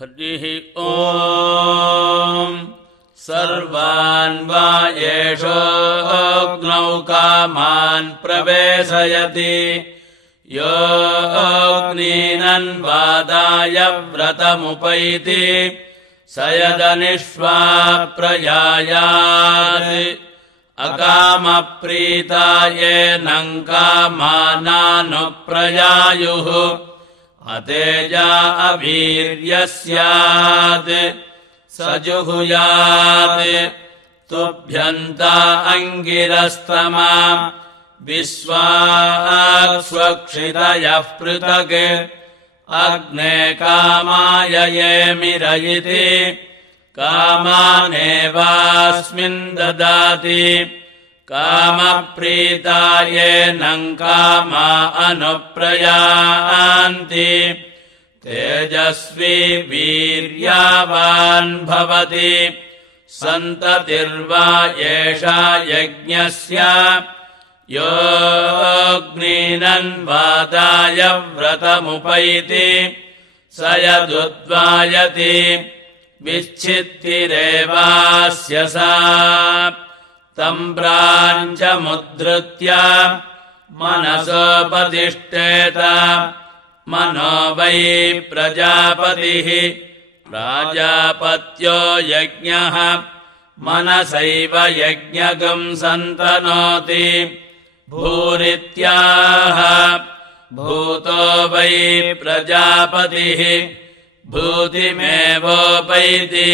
हरिः ॐ सर्वान् वा एषोऽग्नौ कामान् प्रवेशयति योऽग्नीनन्वादाय व्रतमुपैति स यदनिष्वा प्रयायात् अकामप्रीतायेनं कामानानुप्रयायुः अतेजा अवीर्यस्यात् स जुहुयात् तुभ्यन्ता अङ्गिरस्तमा विश्वाक्ष्वक्षितयः पृथक् अग्ने कामाय येमिरयिति कामानेवास्मिन् ददाति कामप्रीतायेनं कामा अनुप्रयान्ति तेजस्वी वीर्यावान् भवति सन्ततिर्वा एषा यज्ञस्य योऽग्नीनन्वादाय व्रतमुपैति स यदुद्वायति विच्छित्तिरेवास्य सा तम्ब्राञ्चमुद्धृत्य मनसोपतिष्ठेत मनो वै प्रजापतिः प्राजापत्यो यज्ञः मनसैव यज्ञगं सन्तनोति भूरित्याह भूतो वै प्रजापतिः भूतिमेवोपैति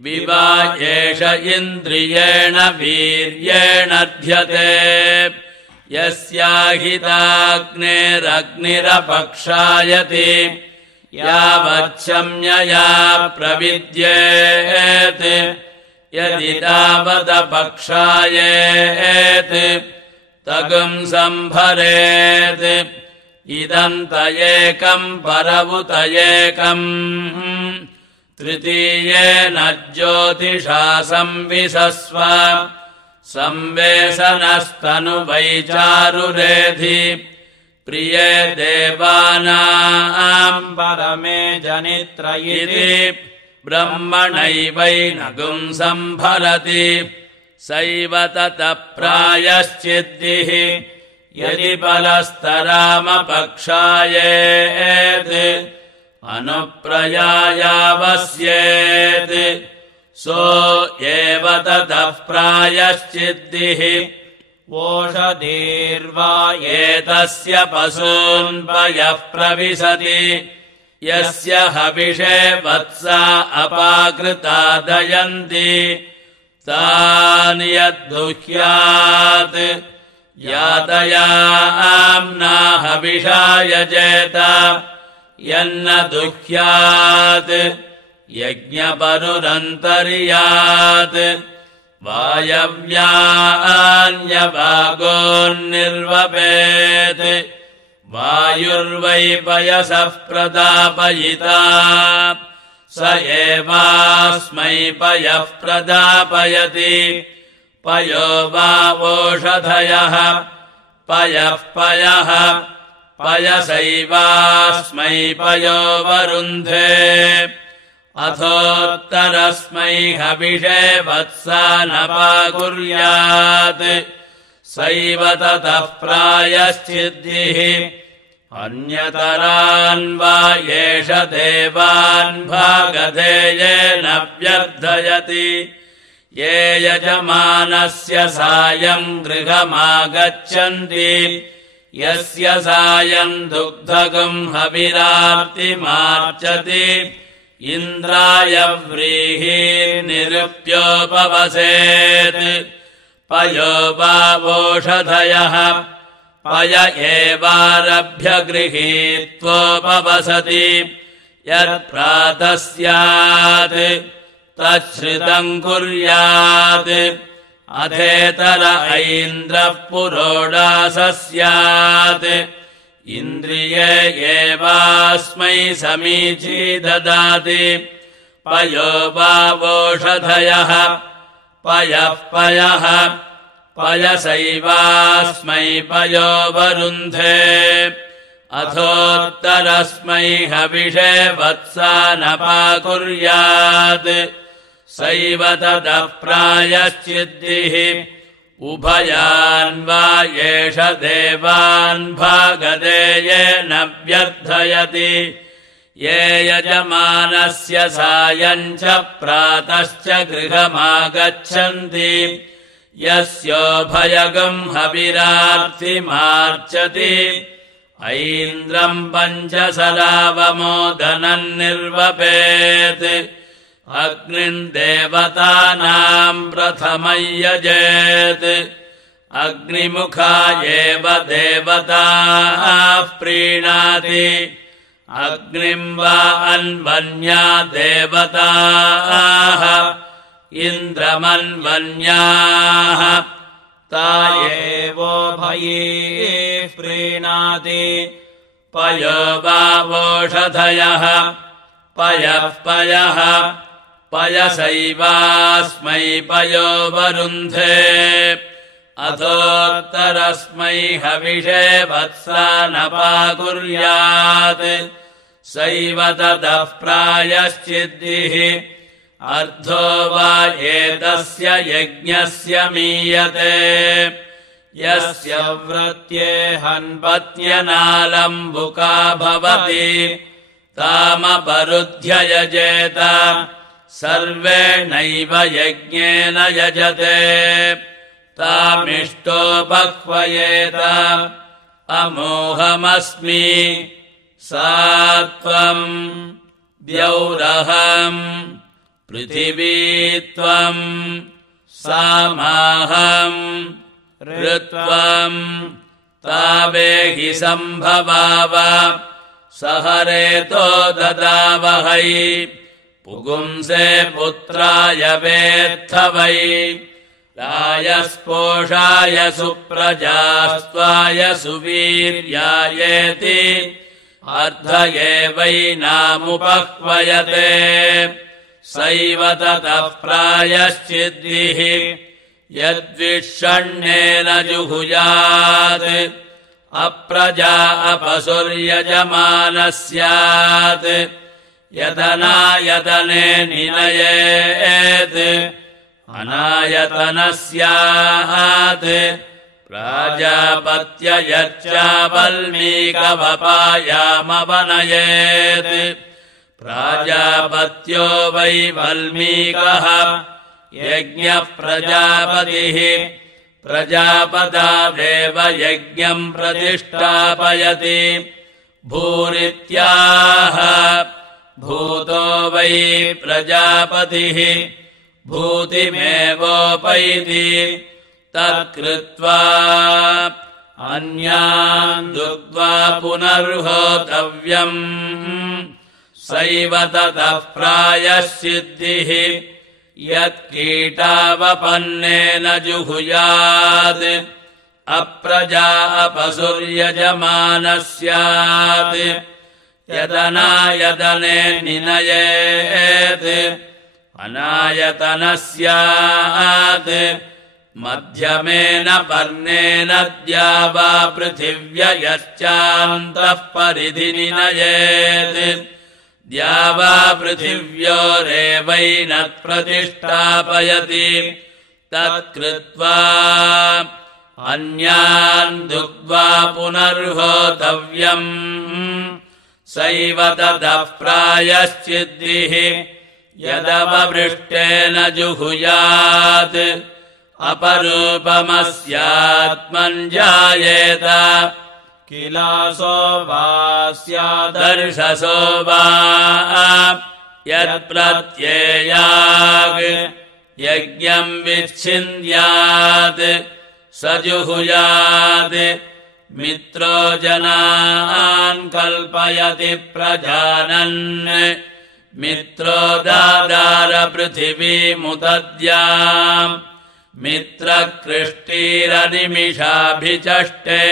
विवा एष इन्द्रियेण वीर्येण ध्यते यस्याहिताग्नेरग्निरपक्षायति यावच्छम्यया प्रविद्येत् यदि तावदपक्षायेत् तगुं संभरेत् इदं तयेकं परवुत एकम् तृतीयेन ज्योतिषा संविशस्व संवेशनस्तनुवैचारुरेधि प्रिये देवानां परमे जनित्रयिति ब्रह्मणैवैनगुं संभरति सैव ततः प्रायश्चिद्दिः यदि बलस्तरामपक्षायेत् अनुप्रयायावस्येत् सो एव ततः प्रायश्चिद्दिः ओषधीर्वा एतस्य पशून्पयः प्रविशति यस्य हविषे वत्सा अपाकृता दयन्ति तानि यद्दुह्यात् यातयाम्ना हविषा यजेत यन्न दुह्यात् यज्ञपरुरन्तर्यात् वायव्यान्यभागोन्निर्वपेत् वायुर्वै पयसः प्रदापयिता स एवास्मै पयः प्रदापयति पयो वा ओषधयः पयः पयः पयसैवास्मै पयो वरुन्धे अथोत्तरस्मै हविषे वत्सा नपाकुर्यात् सैव ततः प्रायश्चिद्दिः अन्यतरान् वा एष देवान् भागधेयेन व्यर्थयति ये यजमानस्य सायं गृहमागच्छन्ति यस्य सायं दुग्धगं हविरार्तिमार्चति इन्द्राय व्रीहिर्निरुप्योपवसेत् पयो वा ओषधयः पय एवारभ्य गृहीत्वोपवसति यत्प्रातः स्यात् तच्छ्रितं कुर्यात् अथेतर ऐन्द्रः पुरोडासः स्यात् इन्द्रिये एवास्मै समीची ददाति पयो वा ओषधयः पयः पयः पयसैवास्मै पयो वरुन्धे अथोत्तरस्मै हविषे वत्सानपाकुर्यात् सैव ततः प्रायश्चिद्दिः उभयान् वा एष देवान् भागदेयेन व्यर्थयति ये यजमानस्य सायम् च प्रातश्च गृहमागच्छन्ति यस्योभयगम् हविरार्थिमार्चति ऐन्द्रम् पञ्चसरावमोदनम् निर्वपेत् अग्निम् देवतानाम् प्रथमय्यजेत् अग्निमुखा एव देवताः प्रीणाति अग्निम् वा अन्वन्या देवताः इन्द्रमन्वन्याः ता एवोभये प्रीणाति पयो वावोषधयः पयः पयः पयसैवास्मै पयो वरुन्धे अथोत्तरस्मै हविषे वत्सानपाकुर्यात् सैव ततः प्रायश्चिद्दिः अर्धो वा एतस्य यज्ञस्य मीयते यस्य व्रत्येहन्पत्यनालम्बुका भवति तामपरुध्य यजेत सर्वेणैव यज्ञेन यजते तामिष्टोपह्वयेत अमोहमस्मि सा त्वम् द्यौरहम् पृथिवी त्वम् सामाहम् ऋत्वम् तावेहि सम्भवाव सहरेतो ददावहै पुगुंसे पुत्राय वेत्थवै रायस्पोषाय सुप्रजास्त्वाय सुवीर्यायेति अर्ध एवैनामुपह्वयते सैव ततः प्रायश्चिद्दिः यद्विषण्येन जुहुयात् अप्रजा अपसुर्यजमानः स्यात् यदनायतने निनयेत् अनायतनः स्यात् प्राजापत्ययच्चावल्मीकवपायामवनयेत् प्राजापत्यो वै वल्मीकः यज्ञः प्रजापतिः प्रजापदादेव यज्ञम् प्रतिष्ठापयति भूरित्याह भूतो वै प्रजापतिः भूतिमेवोपैति तत्कृत्वा अन्यान् दुग्ध्वा पुनर्होतव्यम् सैव ततः प्रायश्चिद्दिः यत्कीटावपन्नेन जुहुयात् अप्रजा अपसुर्यजमानः स्यात् यदनायतने निनयेत् अनायतनः स्यात् मध्यमेन पर्णेन द्यावा पृथिव्ययश्चान्तः परिधि निनयेत् द्यावा पृथिव्योरेवैनत्प्रतिष्ठापयति तत्कृत्वा अन्यान् दुग्ध्वा पुनर्होतव्यम् सैव ततः प्रायश्चिद्दिः यदववृष्टेन जुहुयात् अपरूपमस्यात्मञ्जायेत किलासो वा स्यादर्शसो वा यत्प्रत्ययाग् यज्ञम् विच्छिन्द्यात् स जुहुयात् मित्रो जनान् कल्पयति प्रजानन् मित्रो दादार पृथिवीमुदद्याम् मित्रकृष्टीरनिमिषाभिचष्टे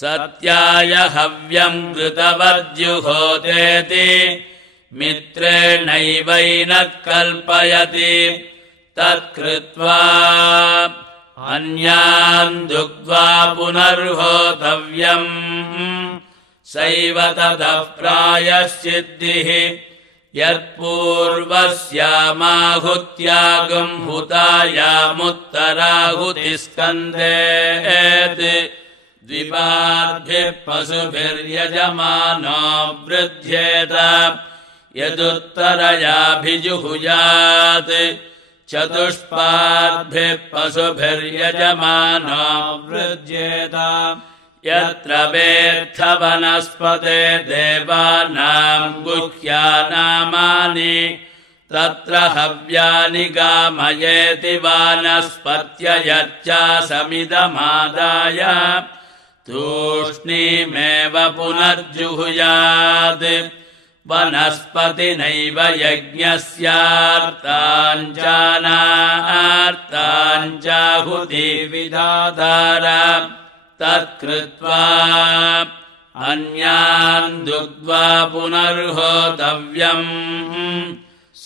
सत्याय हव्यम् कृतवद्युहोतेति मित्रेणैवैनः कल्पयति तत्कृत्वा अन्यान् दुग्ध्वा पुनर्होतव्यम् सैव ततः प्रायश्चिद्दिः यत्पूर्वस्यामाहुत्यागम् हुतायामुत्तराहुतिस्कन्देत् द्विपाद्भिः पशुभिर्यजमानो वृध्येत यदुत्तरयाभिजुहुयात् चतुष्पाद्भिः पशुभिर्यजमानो वृध्येत यत्र वेत्थवनस्पते देवानाम् गुह्यानामानि तत्र हव्यानि गामयेति वानस्पत्ययच्चासमिदमादाय तूष्णीमेव पुनर्जुहुयात् वनस्पतिनैव यज्ञस्यार्ताञ्चाहुतिविधातार तत्कृत्वा अन्यान् दुग्ध्वा पुनर्होतव्यम्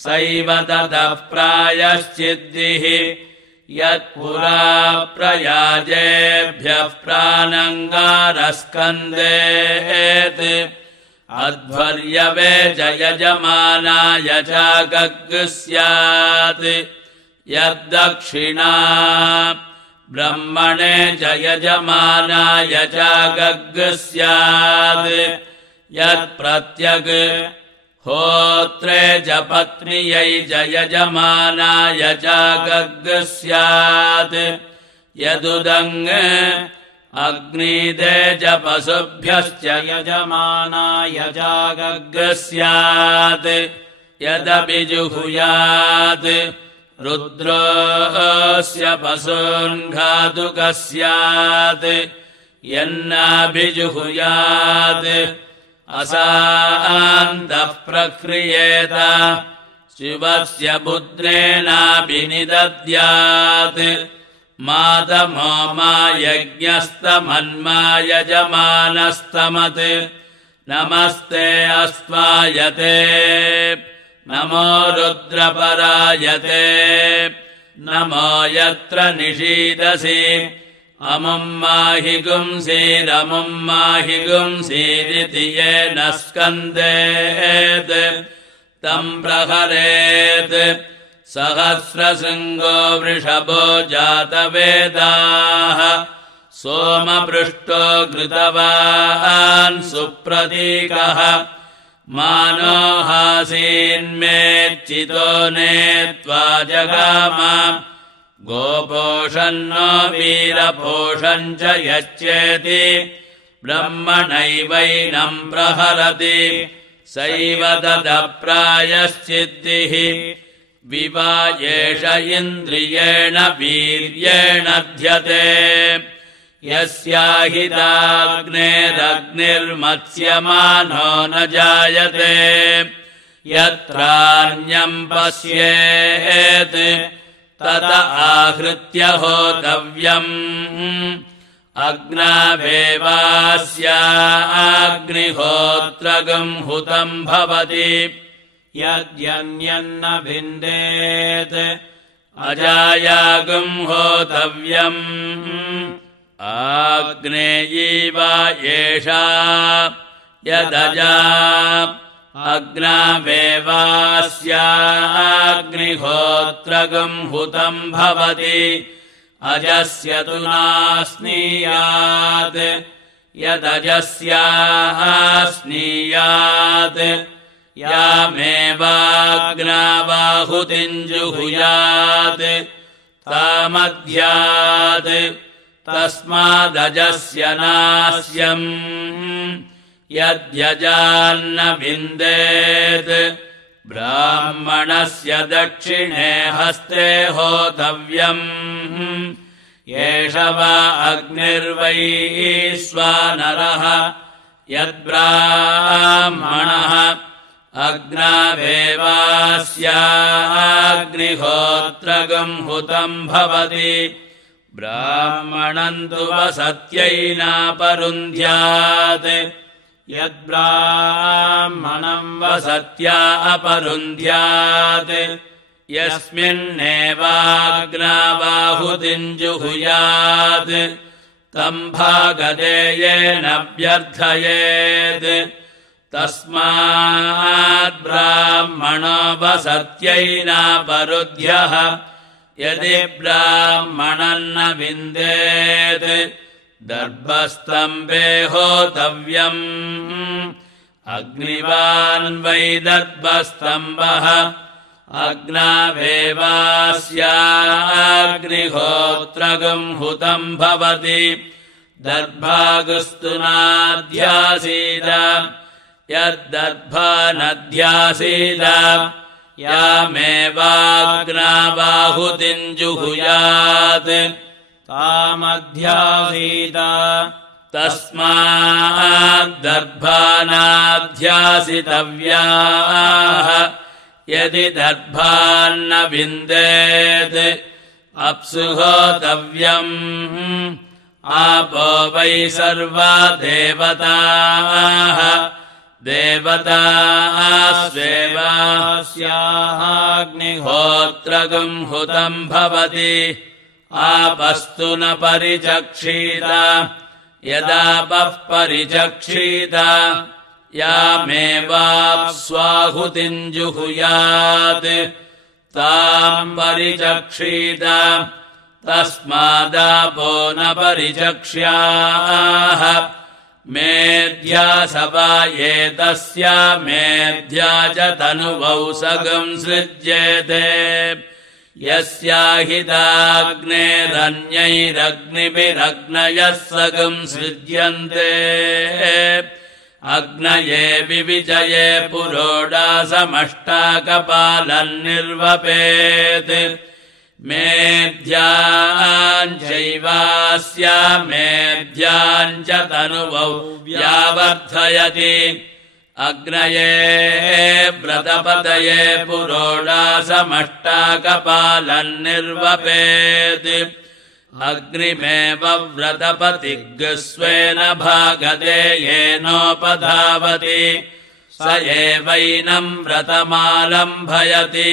सैव ततः प्रायश्चिद्दिः यत्पुरा प्रयाजेभ्यः प्राणङ्गारस्कन्देत् अध्वर्यवे च यजमानाय चागग् स्यात् यद्दक्षिणा ब्रह्मणे च यजमानाय चागग् स्यात् यत्प्रत्यग् होत्रे च पत्न्यै च यजमानाय चागग् स्यात् यदुदङ् अग्नीदे च पशुभ्यश्च यजमानाय चागग् स्यात् यदभिजुहुयात् रुद्रोऽस्य पशून्घातुकः स्यात् यन्नाभिजुहुयात् असान्तः प्रक्रियेत शिवस्य पुत्रेणाभिनिदद्यात् मातमो मा यज्ञस्तमन्मा यजमानस्तमत् नमस्ते अस्त्वायते नमो रुद्रपरायते नमो यत्र निषीदसि अमुं माहि गुंसीरमुं माहि गुंसीरिति येन स्कन्देत् तं प्रहरेत् सहस्रशृङ्गो वृषभो जातवेदाः सोमपृष्टो घृतवान् सुप्रतीकः मानो हासीन्मेच्चितो नेत्वा जगाम गोपोषन्नो वीरपोषम् च यच्चेति ब्रह्मणैवैनम् प्रहरति सैव ततः प्रायश्चिद्दिः विवायेष इन्द्रियेण वीर्येण ध्यते यस्याहिताग्नेरग्निर्मत्स्यमानो न जायते यत्रान्यम् पश्येत् तत आहृत्य होतव्यम् अग्नावेवास्याग्निहोत्रगम् हुतम् भवति यद्यन्यन्न भिन्देत् अजायागम् होतव्यम् आग्नेयीवा एषा यदजा अग्नावेवास्याग्निहोत्रगम् हुतम् भवति अजस्य तु नास्नीयात् यदजस्यास्नीयात् यामेवाग्नावाहुतिम् जुहुयात् तामध्यात् तस्मादजस्य नास्यम् यद्यजान्न विन्देत् ब्राह्मणस्य दक्षिणे हस्ते होतव्यम् एष वा अग्निर्वैश्वानरः यद्ब्राह्मणः अग्नावेवास्याग्निहोत्रगम् हुतम् भवति ब्राह्मणम् तु वसत्यैनापरुन्ध्यात् यद्ब्राह्मणम् वसत्या अपरुन्ध्यात् यस्मिन्नेवाग्नावाहुतिम् जुहुयात् तम् भागधेयेन व्यर्थयेत् तस्माद्ब्राह्मणो वसत्यैनापरुध्यः यदि ब्राह्मणम् न विन्देत् दर्भस्तम्भे होतव्यम् अग्निवान् वै दर्भस्तम्भः अग्नावेवास्याग्निहोत्रगम् हुतम् भवति दर्भागस्तु नाध्यासीद यद्दर्भा नध्यासीद यामेवाग्नावाहुतिम् जुहुयात् तामध्यासीद तस्माद्दर्भानाध्यासितव्याः यदि दर्भान्न विन्देत् अप्सु होतव्यम् आपो वै सर्वा देवताः देवतास्वेवास्याग्निहोत्रगम् हुतम् भवति आपस्तु न परिचक्षीत यदापः परिचक्षीत यामेवाप्स्वाहुतिम् जुहुयात् ताम् परिचक्षीत तस्मादापो न परिचक्ष्याः मेध्या सवायेतस्या मेध्या च तनुवौसगम् सृज्येते यस्याहिताग्नेरन्यैरग्निभिरग्नयः सगम् सृज्यन्ते अग्नये विविजये पुरोडासमष्टाकपालम् निर्वपेत् मेध्याम् चैवास्या मेध्याम् च तनुवौ व्यावर्धयति अग्नये व्रतपतये पुरोडासमष्टाकपालम् निर्वपेत् अग्निमेव व्रतपतिग्स्वेन भागधेयेनोपधावति स एवैनम् व्रतमालम्भयति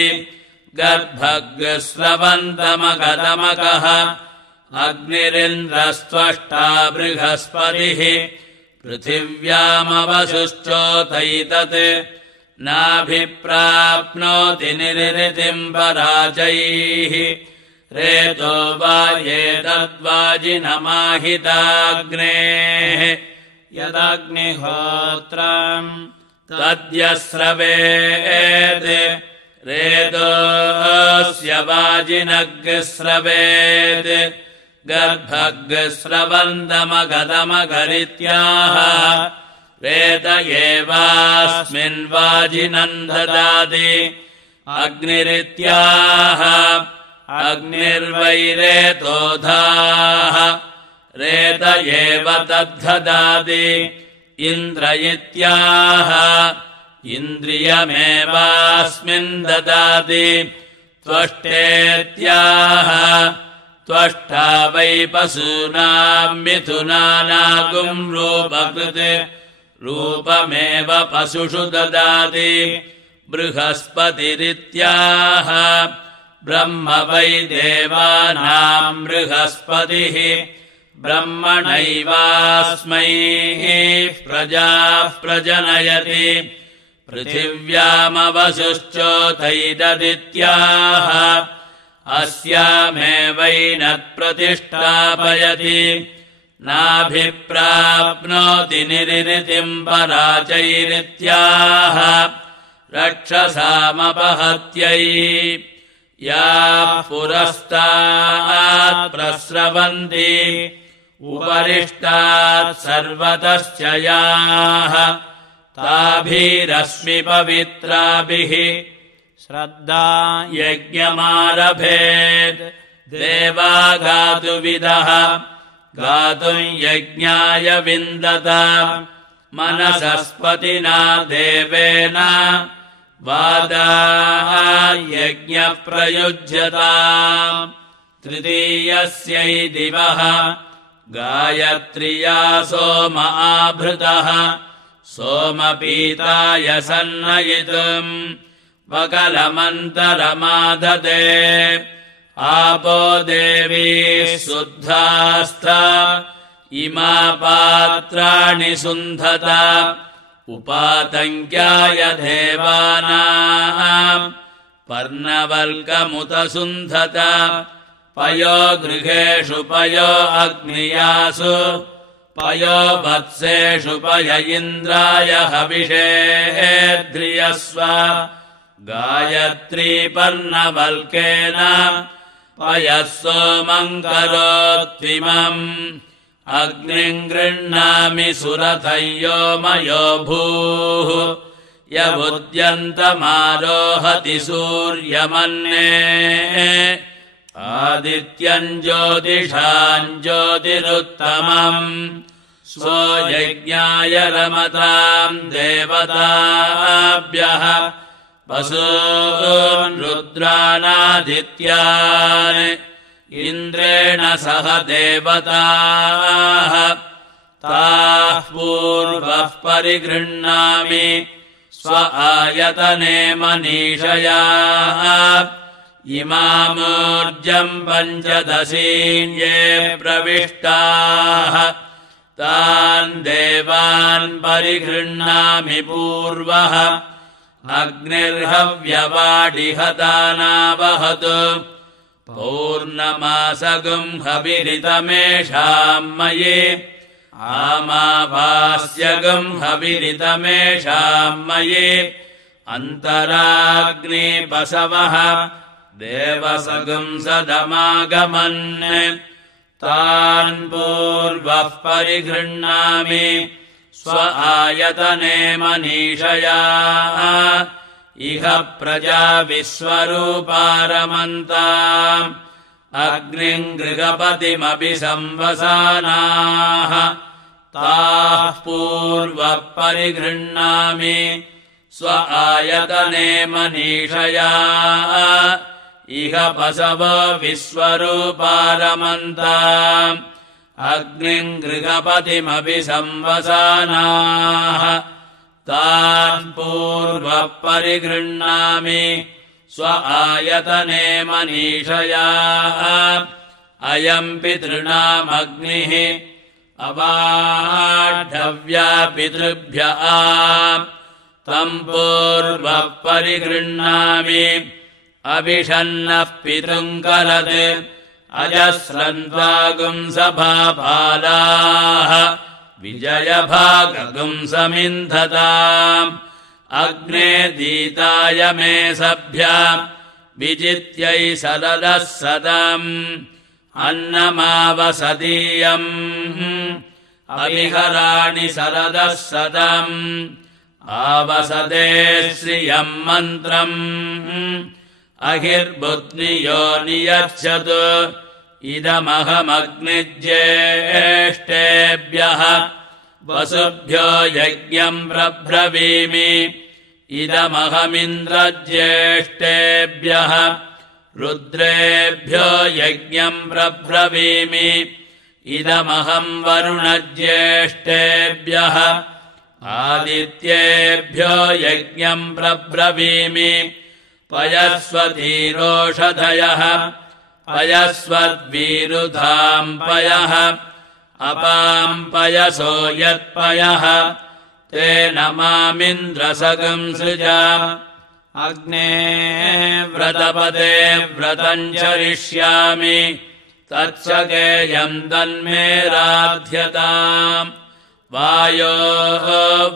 गर्भग्स्रवन्तमगदमकः अग्निरिन्द्रस्त्वष्टा बृहस्पतिः पृथिव्यामवसुश्चोतैतत् नाभिप्राप्नोति निरृतिम् पराजैः रेतो वा एतद्वाजिनमाहिताग्नेः यदग्निहोत्रम् तद्यस्रवेत् रेतोऽस्य वाजिनग्स्रवेत् गर्भग्स्रवन्तमगदमगरित्याह रेत एवास्मिन् वाजिनम् ददाति अग्निरित्याह अग्निर्वैरेतोधाः रेत एव तद्धदाति इन्द्र इत्याह इन्द्रियमेवास्मिन् ददाति त्वष्टेत्याह त्वष्टा वै पशूनाम् मिथुनानागुम् रूपकृत् रूपमेव पशुषु ददाति बृहस्पतिरित्याह ब्रह्म वै देवानाम् बृहस्पतिः ब्रह्मणैवास्मै प्रजाः प्रजनयति पृथिव्यामवसुश्चोतैतदित्याह अस्यामेवैनत्प्रतिष्ठापयति नाभिप्राप्नोति निरृतिम् पराचैरित्याह रक्षसामपहत्यै याः पुरस्तात् प्रस्रवन्ति उपरिष्टात् सर्वतश्च याः ताभिरश्मिपवित्राभिः श्रद्धा यज्ञमारभेत् देवा गातुविदः गातुम् यज्ञाय विन्दत मनसस्पतिना देवेन वादायज्ञप्रयुज्यता तृतीयस्यै दिवः गायत्र्या सोम आभृतः सोमपीताय सन्नयितुम् वकलमन्तरमाददे आपो देवी शुद्धास्था इमा पात्राणि सुन्धत उपातङ्क्याय देवानाम् पर्णवल्कमुत सुन्धत पयो गृहेषु पयो अग्नियासु पयो वत्सेषु पय इन्द्राय हविषेऽध्रियस्व गायत्री पर्णवल्केन पयः सोमम् करोत्विमम् अग्निम् गृह्णामि सुरथयो मयो भूः यमुद्यन्तमारोहति सूर्यमन्ये आदित्यम् ज्योतिषाम् ज्योतिरुत्तमम् स्वो यज्ञाय रमताम् देवताभ्यः वसून् रुद्रानादित्यान् इन्द्रेण सह देवताः ताः पूर्वः परिगृह्णामि स्व आयतने मनीषया इमामूर्जम् पञ्चदशीन् ये प्रविष्टाः तान् देवान् परिगृह्णामि पूर्वः अग्निर्हव्यवाडिहतानावहतु पौर्णमासगुम् हविरितमेषाम् मयि आमावास्यगुम् हविरितमेषाम् मयि अन्तराग्निपशवः देवसगुम् सदमागमन् तान् पूर्वः परिगृह्णामि स्व आयतने मनीषया इह प्रजा विश्वरूपारमन्ताम् अग्निम् गृहपतिमपि संवसानाः ताः पूर्वः परिगृह्णामि स्व आयतने मनीषया इह पशवो विश्वरूपारमन्ताम् अग्निम् गृहपतिमपि संवसानाः तान् पूर्वः परिगृह्णामि स्व आयतने मनीषया अयम् पितॄणामग्निः अवाढव्या पितृभ्य तम् पूर्वः परिगृह्णामि अभिषन्नः पितृङ्करत् अजस्रन्त्वागुंसभापालाः विजयभागगुम् समिन्धताम् अग्ने दीताय मे सभ्या विजित्यै सददः सदम् अन्नमावसदीयम् अविहराणि सददः सदम् आवसदे श्रियम् मन्त्रम् अहिर्बुध्नियो नियच्छतु इदमहमग्निज्येष्ठेभ्यः वसुभ्यो यज्ञम् प्रब्रवीमि इदमहमिन्द्रज्येष्ठेभ्यः रुद्रेभ्यो यज्ञम् प्रब्रवीमि इदमहम् वरुणज्येष्ठेभ्यः आदित्येभ्यो यज्ञम् प्रब्रवीमि पयस्वतीरोषधयः पयस्वद्वीरुधाम् पयः अपाम् पयसो यत्पयः तेन मामिन्द्रसगम् सृजा अग्ने व्रतपते व्रतम् चरिष्यामि तत्सगेयम् तन्मे राध्यताम् वायोः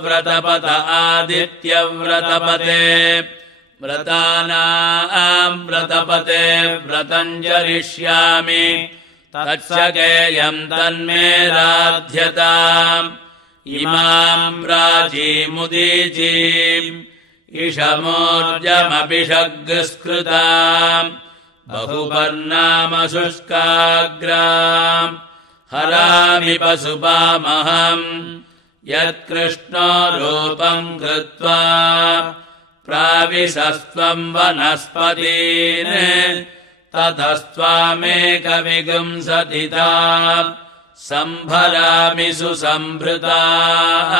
व्रतपत आदित्यव्रतपते व्रतानाम् व्रतपते व्रतम् चरिष्यामि तत्सगेयम् तन्मे राध्यताम् इमाम् प्राचीमुदीचीम् इषमोर्जमभिषग्स्कृताम् बहुपर्णामशुष्काग्राम् हरामि पशुपामहम् यत्कृष्णो रूपम् कृत्वा प्राविशस्त्वम् वनस्पतीन् ततस्त्वामेकविगुंसतिताम् सम्भरामि सुसम्भृताः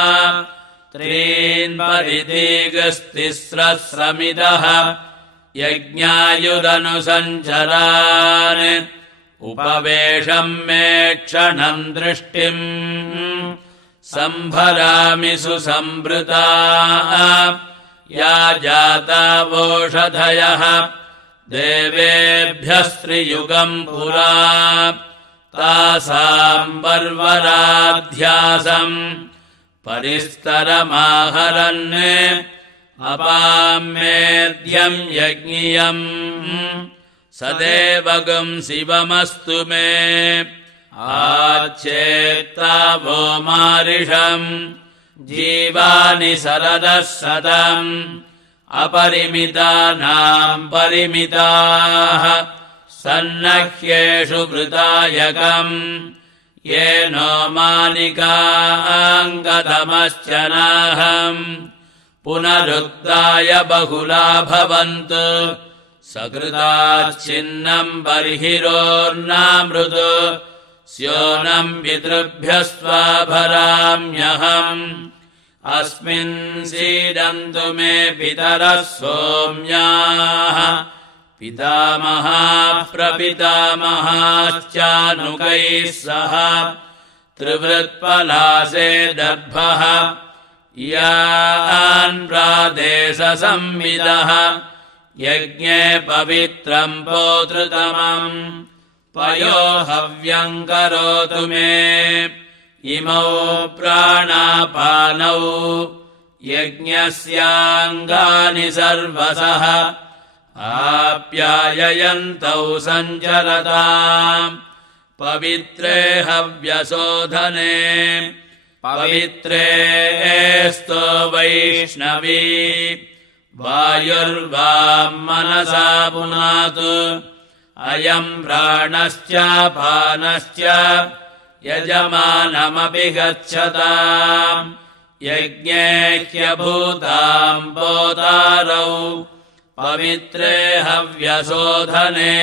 त्रीन् परिदीगस्तिस्रस्रमिदः यज्ञायुरनुसञ्चरान् उपवेशम् मे क्षणम् दृष्टिम् सम्भरामि सुसंवृता या जातावोषधयः देवेभ्यः स्त्रियुगम् पुरा तासाम् वर्वराध्यासम् परिस्तरमाहरन् अपाम्येद्यम् यज्ञियम् सदेवगम् शिवमस्तु मे आच्छेत्तावो मारिषम् जीवानि सरदः सदम् अपरिमितानाम् परिमिताः सन्नह्येषु वृतायकम् येनो मानिकाङ्गतमश्च नाहम् पुनरुक्ताय बहुला भवन्तु सकृताच्छिन्नम् बर्हिरोर्नामृतु स्योनम् पितृभ्यः स्वाभराम्यहम् अस्मिन् सीदन्तु मे पितरः सोम्याः पितामहा प्रपितामहाश्चानुकैः सह त्रिवृत्पलासे दर्भः यान्प्रादेशसंविदः यज्ञे पवित्रम् पोतृतमम् पयोहव्यम् करोतु मे इमौ प्राणापानौ यज्ञस्याङ्गानि सर्वशः आप्याययन्तौ सञ्चरताम् पवित्रे हव्यशोधने पवित्रे स्तो वैष्णवी वायुर्वाम् मनसा पुनातु अयम् प्राणश्चापानश्च यजमानमपि गच्छताम् यज्ञे ह्यभूताम् पोतारौ पवित्रे हव्यशोधने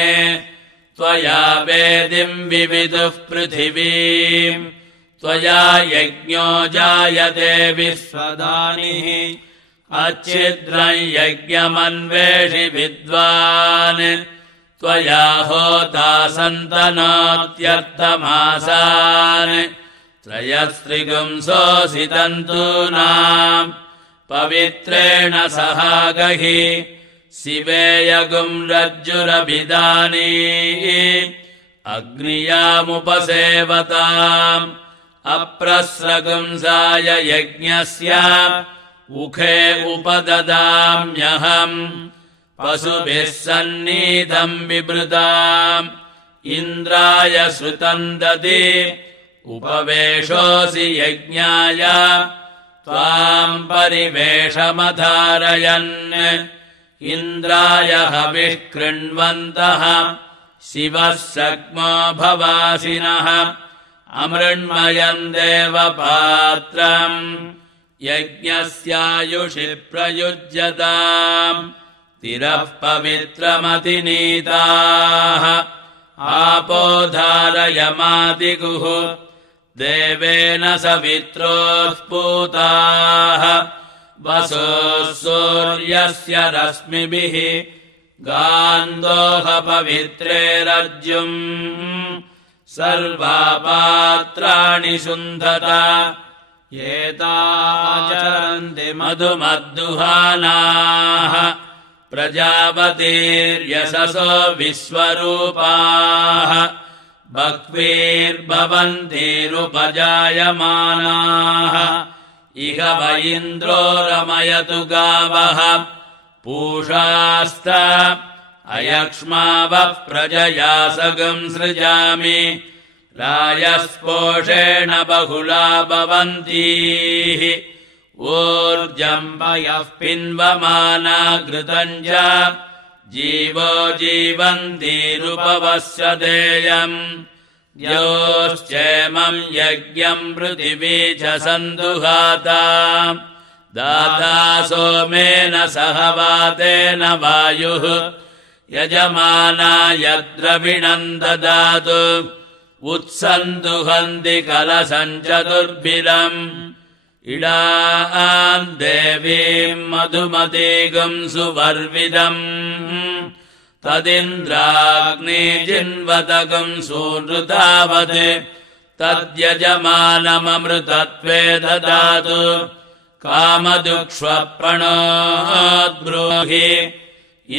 त्वया वेदिम् विविदुः पृथिवीम् त्वया यज्ञो जायते विश्वदानिः अच्छिद्रम् यज्ञमन्वेषि विद्वान् त्वया होता सन्तनोत्यर्थमासान् त्रयस्त्रिगुंसोऽसि तन्तूनाम् पवित्रेण सहागहि शिवेयगुम् रज्जुरभिदानी अग्नियामुपसेवताम् अप्रस्रगुंसाय यज्ञस्य उखे उपददाम्यहम् पशुभिः सन्नीतम् विवृताम् इन्द्राय श्रुतम् ददि उपवेशोऽसि यज्ञाय त्वाम् परिवेशमधारयन् इन्द्राय हविः कृण्वन्तः शिवः सग्मो भवासिनः अमृण्मयम् देवपात्रम् यज्ञस्यायुषि प्रयुज्यताम् तिरः पवित्रमतिनीताः आपो धारयमादिगुः देवेन सवित्रोः पूताः वसोः सूर्यस्य रश्मिभिः गान्धोः पवित्रेरर्जुम् सर्वापात्राणि शुन्धता एताचरन्ति मधुमद्दुहानाः प्रजापतिर्यशसो विश्वरूपाः बह्वीर्भवन्तीरुपजायमानाः इह व इन्द्रो रमयतु गावः पूषास्त अयक्ष्मावः प्रजया सगम् सृजामि रायस्पोषेण बहुला भवन्तीः ऊर्जम् वयः पिन्वमाना घृतम् च जीवो जीवन्तीरुपवस्य देयम् योश्चेमम् यज्ञम् पृथिवी च सन्दुहाता दाता सोमेन सह वातेन वायुः यजमानाय द्रविणम् ददातु उत्सन्दुहन्ति कलशम् चतुर्भिरम् इडाम् देवीम् मधुमतीगम् सुवर्विदम् तदिन्द्राग्ने जिन्वतकम् सूनृतावत् तद्यजमानममृतत्वे ददातु कामदुक्ष्वप्रणोद्ब्रूहि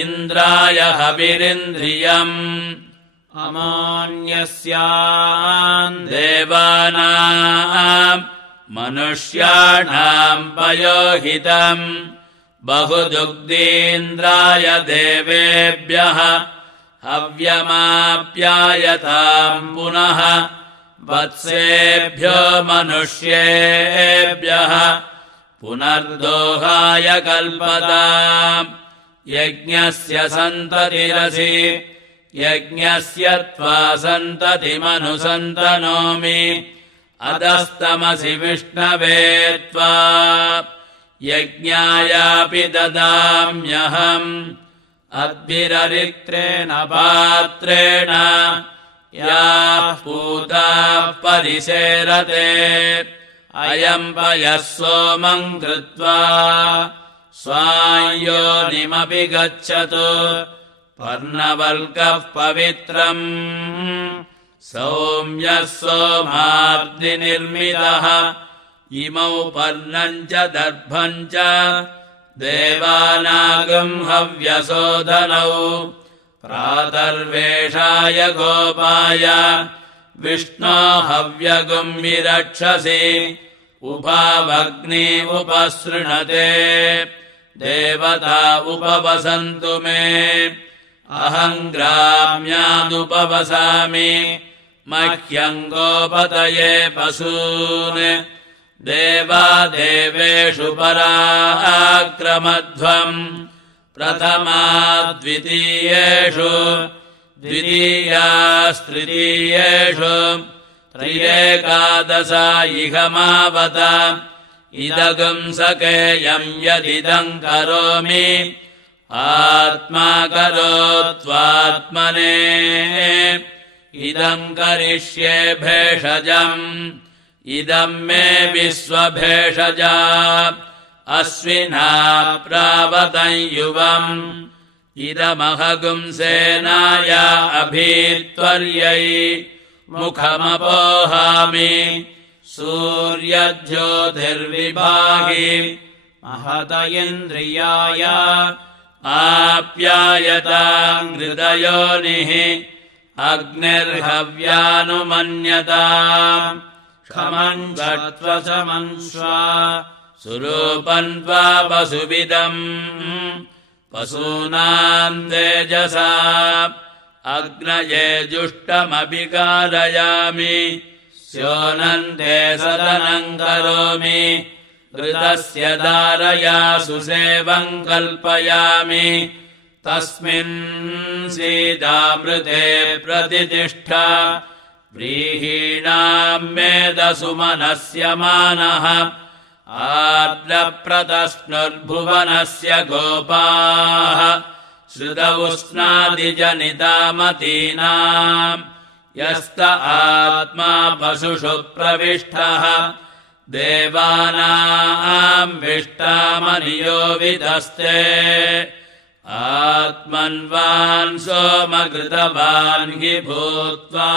इन्द्राय हविरिन्द्रियम् अमान्यस्यान् देवानाम् मनुष्याणाम् पयोहितम् बहुदुग्धीन्द्राय देवेभ्यः हव्यमाप्यायताम् पुनः वत्सेभ्यो मनुष्येभ्यः पुनर्दोहाय कल्पताम् यज्ञस्य सन्ततिरसि यज्ञस्य त्वा सन्ततिमनुसन्तनोमि अधस्तमसि विष्णवे त्वा यज्ञायापि ददाम्यहम् अद्भिररिक्त्रेण पात्रेण याः पूताः परिसेरते अयम् पयः सोमम् कृत्वा स्वायोनिमपि गच्छतु पर्णवल्कः पवित्रम् सौम्यः सोमाग्निनिर्मितः इमौ पर्णम् च दर्भम् च देवानागम् हव्यसोधनौ प्रातर्वेषाय गोपाय विष्णो हव्यगुम् विरक्षसि उभावग्नि उपसृणते देवता उपवसन्तु मे अहम् ग्राम्यानुपवसामि मह्यम् गोपतये पशून् देवादेवेषु पराक्रमध्वम् प्रथमा द्वितीयेषु द्वितीयास्तृतीयेषु त्र्येकादशा इहमावत इदगुम् सकेयम् यदिदम् करोमि आत्मा करोत्वात्मने इदम् करिष्ये भेषजम् इदम् मे विश्वभेषजा अश्विना प्रावतम् युवम् इदमहगुम् सेनाय अभीत्वर्यै मुखमपोहामि सूर्यज्योतिर्विभाहि महत इन्द्रियाय आप्यायताम् हृदयोनिः अग्निर्हव्यानुमन्यताम् क्षमम् गत्वशमन्श्वा सुरूपम् त्वा पशुविदम् पशूनाम् तेजसा अग्नये जुष्टमभिकारयामि स्योनन्ते सदनम् करोमि घृतस्य धारया सुसेवम् कल्पयामि तस्मिन् सीतामृते प्रतितिष्ठ व्रीहीणाम् मेधसुमनस्य मानः आर्द्रप्रतस्नुर्भुवनस्य गोपाः श्रुतौष्णादिजनितामतीनाम् यस्त आत्मा पशुषु प्रविष्टः देवानाम् विष्टामनियो विधस्ते आत्मन्वान् सोमघृतवान् हि भूत्वा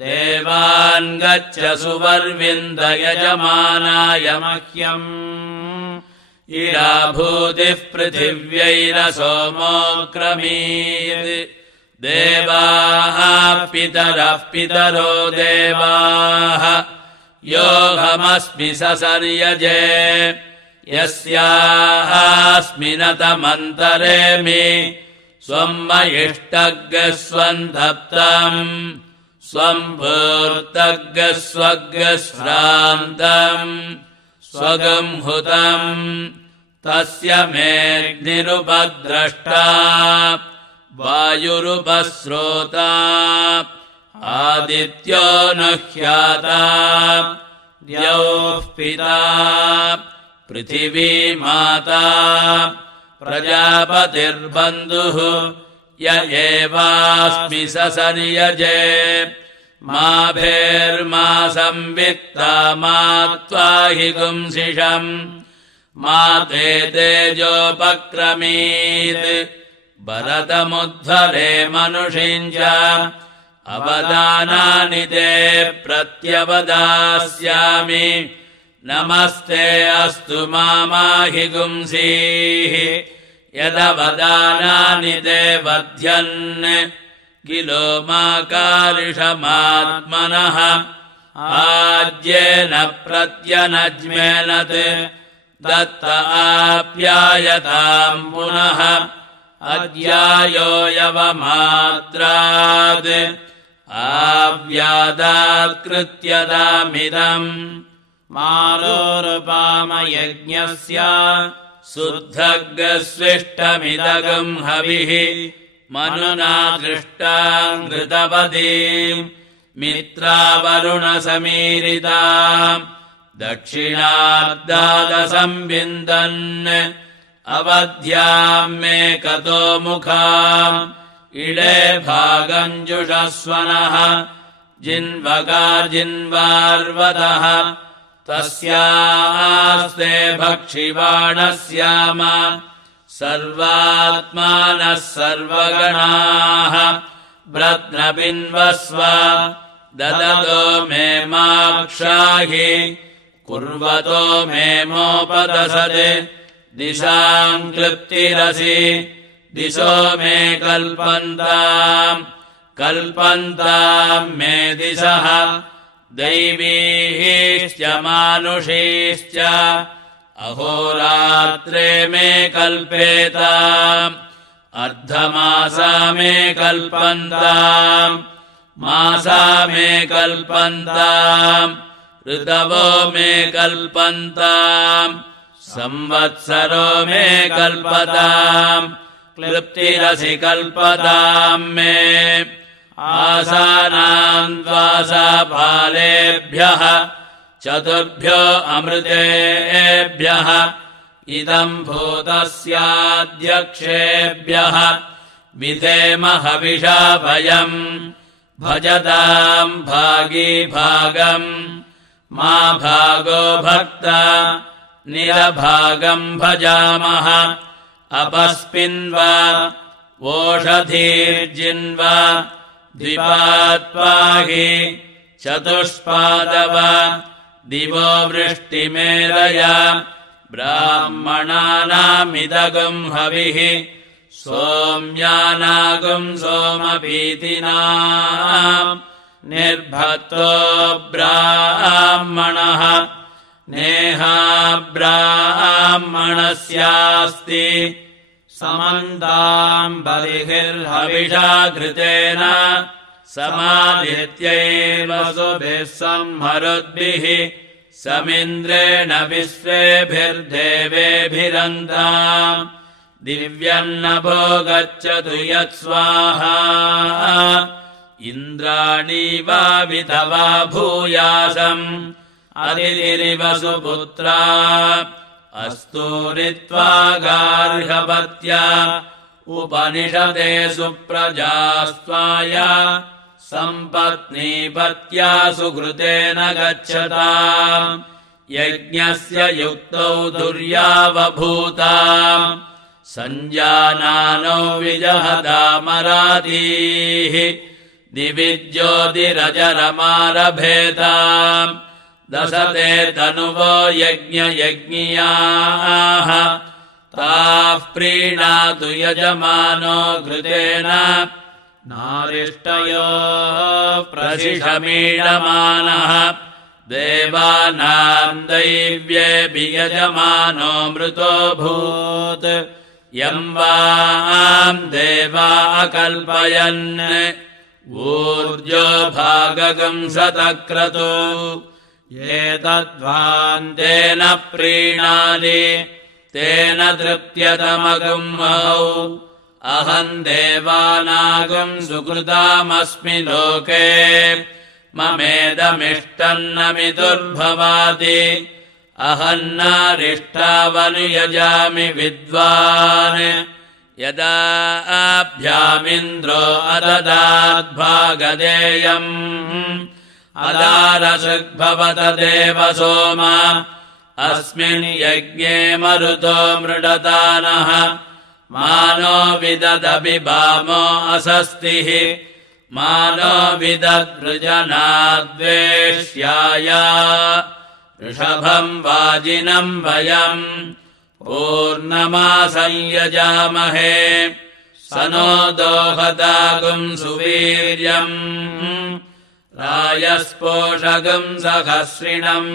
देवान् गच्छ सुवर्विन्द यजमानाय मह्यम् इराभूतिः पृथिव्यैरसोमोऽक्रमीत् देवाः पितरः पितरो देवाः योऽहमस्मि ससर्यजे यस्यास्मिनतमन्तरेमि स्वम् महिष्टग्स्वम् स्वम् भूर्तग्स्वग्स्रान्तम् स्वगम् हुतम् तस्य मेऽग्निरुपद्रष्टा वायुरुपस्रोता आदित्यो न ह्याता द्यौः पिता पृथिवी माता प्रजापतिर्बन्धुः य एवास्मि ससर्यजे माभेर्मा संवित्ता मा त्वाहि गुंसिषम् मा ते तेजोपक्रमीत् भरतमुद्धरे मनुषीम् च अवदानानि ते प्रत्यवदास्यामि नमस्ते अस्तु मामाहि गुंसीः यदवदानानि ते वध्यन् किलोमाकारिषमात्मनः आज्येन प्रत्यनज्मेनत् दत्त आप्यायताम् पुनः अद्यायो यवमात्राद् आव्यादात्कृत्यतामिदम् मालोरुपामयज्ञस्य शुद्धग्स्विष्टमिदगम् हविः मनुना दृष्टाम् घृतपदीम् मित्रावरुणसमीरिताम् दक्षिणार्धादसंविन्दन् अवध्याम् मे कतो मुखाम् इडे भागम् जुषस्वनः जिन्वगार्जिन्वार्वतः तस्यास्ते भक्षिवाणस्याम सर्वात्मानः सर्वगणाः व्रत्नपिन्वस्व ददतो मे माक्षाहि कुर्वतो मे मोपदशत् दिशाम् क्लृप्तिरसि दिशो मे कल्पन्ताम् मे दिशः दैवीश्च मानुषीश्च अहोरात्रे मे कल्पेताम् अर्धमासा मे कल्पन्ताम् मासा मे कल्पन्ताम् ऋतवो मे कल्पन्ताम् संवत्सरो मे कल्पताम् क्लृप्तिरसि कल्पताम् मे आसानान्द्वासापालेभ्यः चतुर्भ्यो अमृतेभ्यः इदम् भूतस्याध्यक्षेभ्यः विधेम हविषा भयम् भजताम् भागीभागम् मा भागो भक्त निरभागम् भजामः अपस्मिन्वा वोषधीर्जिन्व द्विपात्पाहि चतुष्पादव दिवो वृष्टिमेरय ब्राह्मणानामिदगम् हविः सोम्यानागम् सोमपीतिनाम् निर्भक्तो ब्राह्मणः नेहा ब्राह्मणस्यास्ति समन्ताम् बलिर्हविषा घृतेन समादित्यैव सुभिः संहरुद्भिः समिन्द्रेण विश्वेभिर्देवेभिरन्ताम् दिव्यन्नभो गच्छतु यत्स्वाहा इन्द्राणीवा विधवा भूयासम् अदितिरिव सुपुत्रा अस्तूरित्वा गार्हपत्या उपनिषदे सुप्रजास्त्वाय सम्पत्नीपत्या सुकृतेन गच्छताम् यज्ञस्य युक्तौ दुर्यावभूताम् सञ्जानानो विजहतामरातीः दिवि ज्योतिरजरमारभेताम् दशते तनुवो यज्ञयज्ञियाः ताः प्रीणातु यजमानो घृतेन नारिष्टयो प्रशिषमीळमानः देवानाम् दैव्येऽभियजमानो मृतोऽभूत् यम् वाम् देवा अकल्पयन् ऊर्जो भागगम् शतक्रतु एतद्वान्तेन प्रीणानि तेन तृप्यतमगुम्हौ अहम् देवानागम् सुकृतामस्मि लोके ममेदमिष्टन्नमिदुर्भवाति अहम् नारिष्टावनुयजामि विद्वान् यदा आभ्यामिन्द्रो अददाद्भागदेयम् अदारसृग्भवत देव सोम अस्मिन् यज्ञे मरुतो मृडतानः मानो विददभिभामो असस्तिः मानो विदद्वृजनाद्वेष्याय ऋषभम् वाजिनम् वयम् पूर्णमासंयजामहे स नो दोहतागुम् सुवीर्यम् रायस्पोषगम् सहस्रिणम्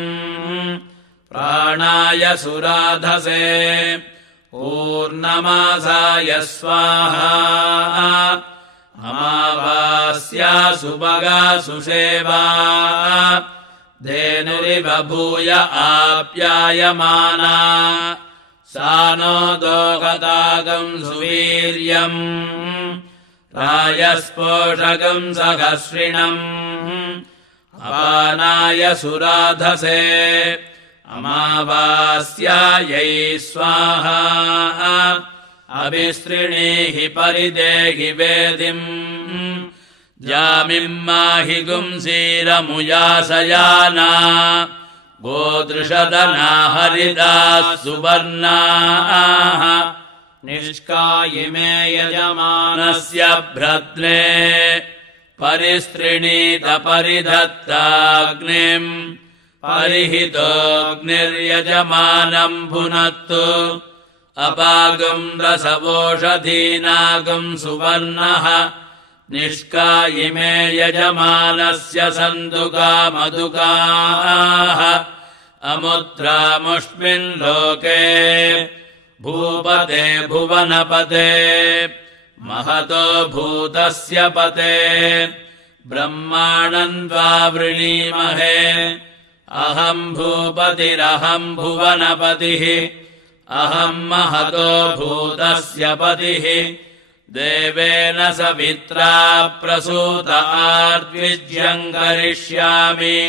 प्राणाय सुराधसे पूर्णमासाय स्वाहा अमावास्या सुभगा सुसेवा धेनुरिव भूय आप्यायमाना सा नो दोहतागम् सुवीर्यम् रायस्पोषगम् सहस्रिणम् अपानाय सुराधसे अमावास्यायै स्वाहा अभिसृणीहि परिदेहि वेदिम् जामिम् माहि गुंसीरमुयासयाना गोदृशदना हरिदाः सुवर्णाः निष्कायिमे यजमानस्य भ्रत्ने परिसृणीत परिधत्ताग्निम् परिहितोऽग्निर्यजमानम् भुनक्तु अपागम् रसवोषधीनागम् सुवर्णः निष्कायिमे यजमानस्य सन्दुका मधुकाः अमुद्रामुष्मिन् लोके भूपते भुवनपते महतो भूतस्य पते ब्रह्माणम् त्वा वृणीमहे अहम् भूपतिरहम् भुवनपतिः अहम् महतो भूतस्य पतिः देवेन सवित्रा प्रसूत आर्द्विज्यम् करिष्यामि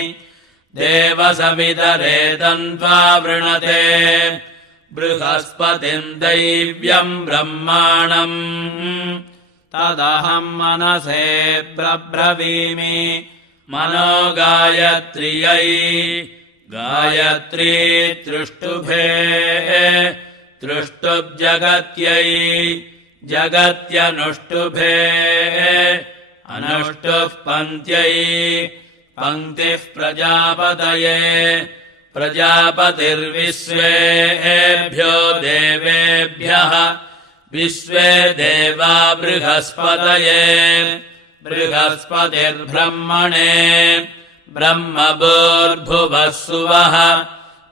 देवसवितरेदम् त्वा वृणते बृहस्पतिम् दैव्यम् ब्रह्माणम् तदहम् मनसे प्रब्रवीमि मनो गायत्र्यै गायत्री तृष्टुभे तृष्टुब्जगत्यै जगत्यनुष्टुभे अनुष्टुः पङ्क्त्यै पङ्क्तिः प्रजापतये प्रजापतिर्विश्वेभ्यो देवेभ्यः विश्वे देवा बृहस्पतये बृहस्पतिर्ब्रह्मणे ब्रह्मभूर्भुवः सुवः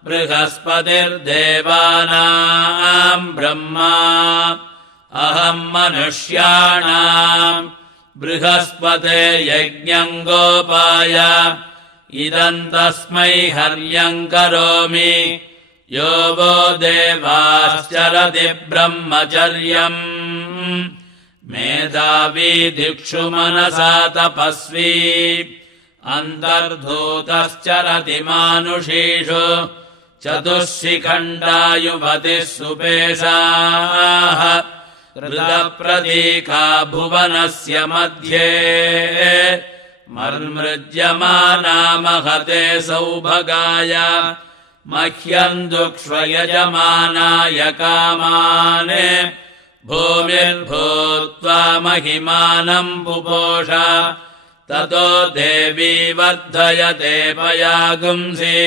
बृहस्पतिर्देवानाम् ब्रह्मा अहम् मनुष्याणाम् बृहस्पते यज्ञम् गोपाय इदम् तस्मै हर्यम् करोमि यो वो देवाश्चरति ब्रह्मचर्यम् मेधावी दिक्षु मनसा तपस्वी अन्तर्धूतश्चरति मानुषीषु चतुःशिखण्डायुवतिः सुपेशाः कृतप्रतीका भुवनस्य मध्ये मर्मृज्यमाना महते सौभगाय मह्यम् दुक्ष्वयजमानाय कामान् भूमिर्भूत्वा महिमानम् पुपोष ततो देवी वर्धयते पयागुंसि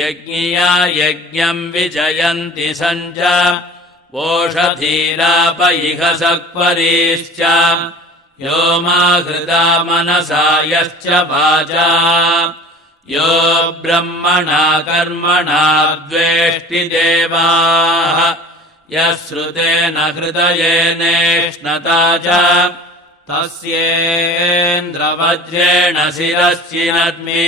यज्ञिया यज्ञम् विजयन्ति सञ्च ओषधीराप इह सक्वरीश्च यो माहृदा मनसा यश्च वाचा यो ब्रह्मणा कर्मणा द्वेष्टि देवाः यः श्रुतेन हृदयेनेष्णता च तस्येन्द्रवज्रेण शिरश्चिनद्मि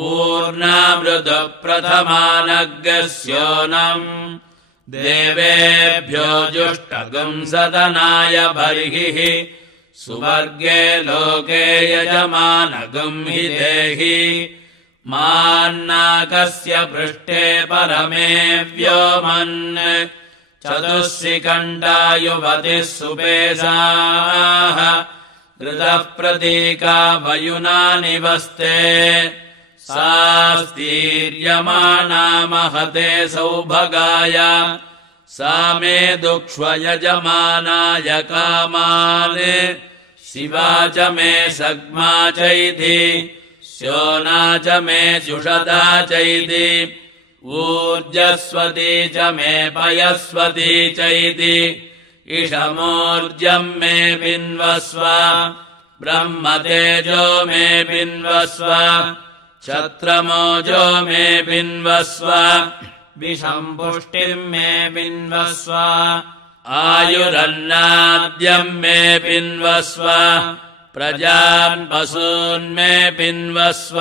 ऊर्णामृतप्रथमानग्रस्योनम् देवेभ्यो जुष्टगुम् सदनाय बर्हिः सुवर्गे लोके यजमानगुम् हि देहि मान्नाकस्य पृष्ठे परमे व्योमन् चतुःशिखण्डायुवतिः सुपेशाः घृतः प्रतीका वयुना निवस्ते सा स्तीर्यमाणा महते सौभगाय सा मे दुक्ष्वयजमानाय कामान् शिवा च मे सग्मा चैति स्योना च मे जुषदा चैति ऊर्जस्वती च मे पयस्वती चैति इषमोर्जम् मे पिन्वस्व ब्रह्मतेजो मे पिन्वस्व क्षत्रमोजो मे पिन्वस्व विषम् पुष्टिम् मे पिन्वस्व आयुरन्नाद्यम् मे पिन्वस्व प्रजान् पशून्मे पिन्वस्व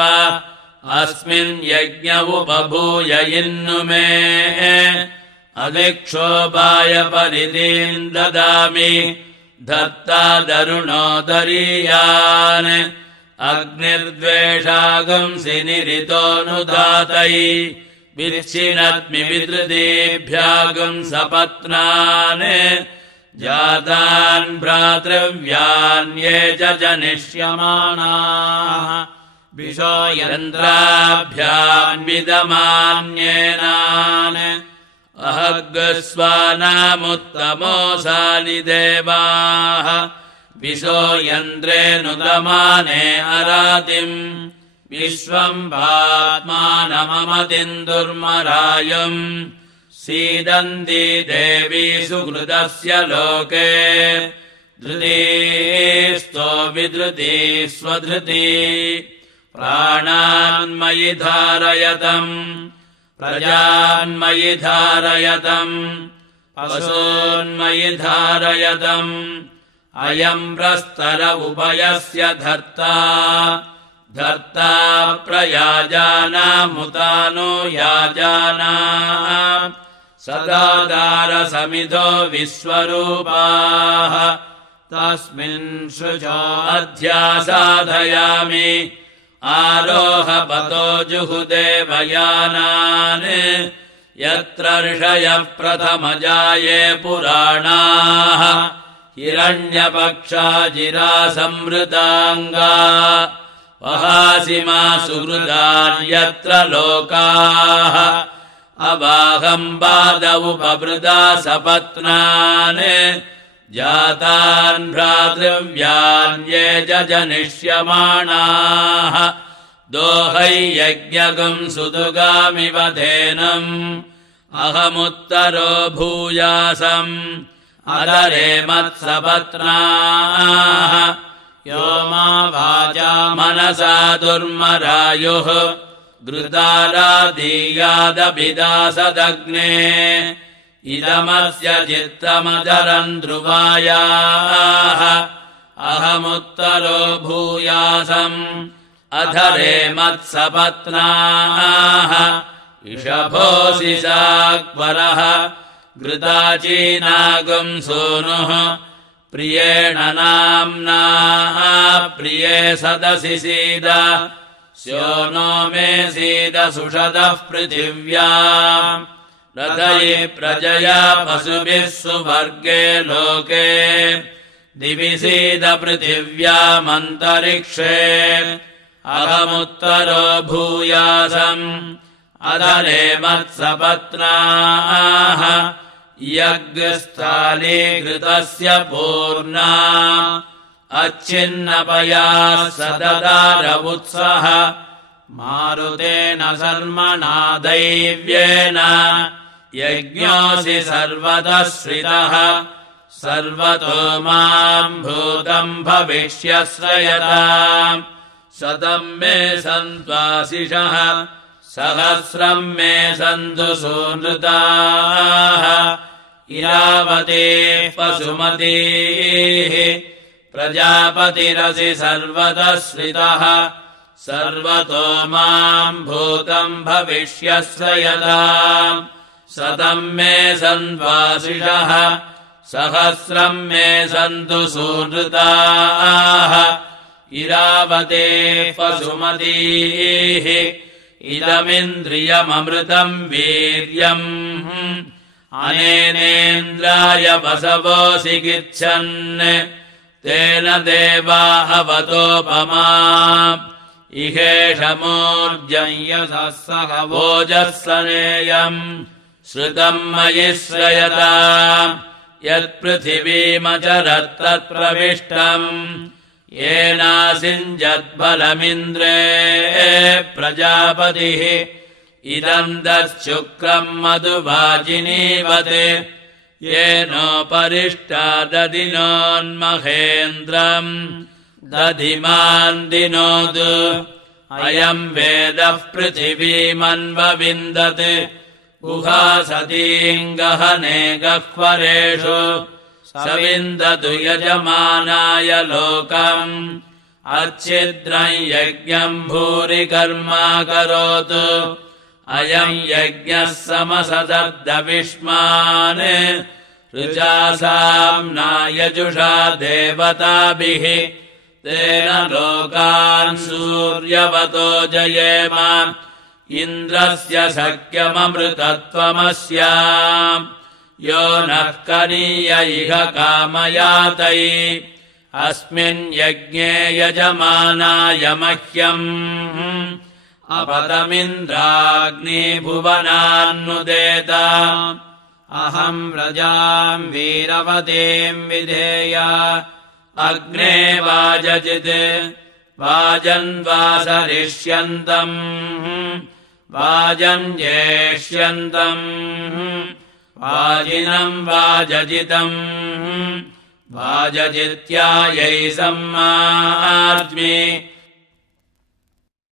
अस्मिन् यज्ञ उपभूय इन्नु मे अधिक्षोभाय परिदीन् ददामि धत्ता दरुणोदरीयान् अग्निर्द्वेषागुंसि निरितोऽनुदातै विच्छिनद्मि विदृदेभ्यागुंसपत्नान् जातान् भ्रातृव्यान् ये च जनिष्यमाणाः विशो यन्त्राभ्याम् विदमान्येनान् अहग्स्वानामुत्तमोऽसानि देवाः विशो यन्त्रेऽनुदमाने अरातिम् विश्वम् भात्मानममतिम् दुर्मरायम् सीदन्ति देवी सुकृतस्य लोके धृतीस्तो विधृती स्वधृती प्राणान्मयि धारयतम् प्रजान्मयि धारयतम् पशून्मयि धारयतम् अयम् प्रस्तर उभयस्य धर्ता धर्ता प्रयाजानामुतानो याजाना सदादारसमिधो विश्वरूपाः तस्मिन् शुचो अध्यासाधयामि आरोहपतो जुहुदेवयानान् यत्र ऋषयः प्रथमजाये पुराणाः हिरण्यपक्षा जिरासंवृताङ्गा वहासिमा सुहृदान्यत्र लोकाः अवाहम् बाधवुपवृदा सपत्नान् जातान् भ्रातृव्यान् ये च जनिष्यमाणाः दोहै यज्ञगम् सुदुगामिव धेनम् अहमुत्तरो भूयासम् अदरे मत्सपत्नाः यो मा वाचा मनसा दुर्मरायुः घृतारादीयादभिदासदग्ने इदमस्य चित्तमदरम् ध्रुवायाः अहमुत्तरो भूयासम् अधरे मत्सपत्नाः इषभोऽसि साक्वरः घृताचीनागुम् सूनुः प्रियेण नाम्ना प्रिये सदसि सीद स्यो मे सीद सुषदः पृथिव्या रथये प्रजया पशुभिः सुवर्गे लोके दिवि सीद पृथिव्यामन्तरिक्षे अहमुत्तरो भूयासम् अधरे मत्सपत्नाः यज्ञस्थालीघृतस्य पूर्णा अच्छिन्नपयाः सददारवुत्सः मारुतेन शर्मणा दैव्येन यज्ञोऽसि सर्वतः श्रितः सर्वतो माम् भूतम् भविष्यश्रयताम् शतम् मे सन्त्वाशिषः सहस्रम् मे सन्तु सूनृताः इरावतीः पशुमतीः प्रजापतिरसि सर्वतः श्रितः सर्वतो माम् भूतम् भविष्यश्रयताम् शतम् मे सन्त्वाशिषः सहस्रम् मे सन्तु सूनृताः इरावतीः पशुमतीः इदमिन्द्रियममृतम् वीर्यम् अनेनेन्द्राय वसवो चिकित्सन् तेन देवा अवतोपमा इहेष मूर्जम् यशः सह वोजः सनेयम् श्रुतम् मयि श्रयता यत्पृथिवीमचरत्तत्प्रविष्टम् येनासिञ्जद्बलमिन्द्रे प्रजापतिः इदम् दच्छुक्रम् मधुवाजिनीवते येनोपरिष्टा दधिनोन्महेन्द्रम् दधिमान् दिनोतु अयम् वेदः पृथिवीमन्वविन्दते गुहासतीम् गहने गह्वरेषु स विन्दतु यजमानाय लोकम् अच्छिद्रम् यज्ञम् भूरि कर्मा करोतु अयम् यज्ञः समसदर्दविष्मान् ऋचासाम्ना यजुषा देवताभिः तेन लोकान् सूर्यवतो जयेम इन्द्रस्य शक्यममृतत्वमस्याम् यो नः कनीय इह कामयातै अस्मिन् यज्ञे यजमानाय मह्यम् अपतमिन्द्राग्नि भुवनान्नुदेत अहम् प्रजाम् वीरवतीम् विधेय अग्ने वाजजित् वाजन्वासरिष्यन्तम् वाजम् जेष्यन्तम् वाजिनम् वाजजितम् वाजजित्यायै सम्मार्ज्मि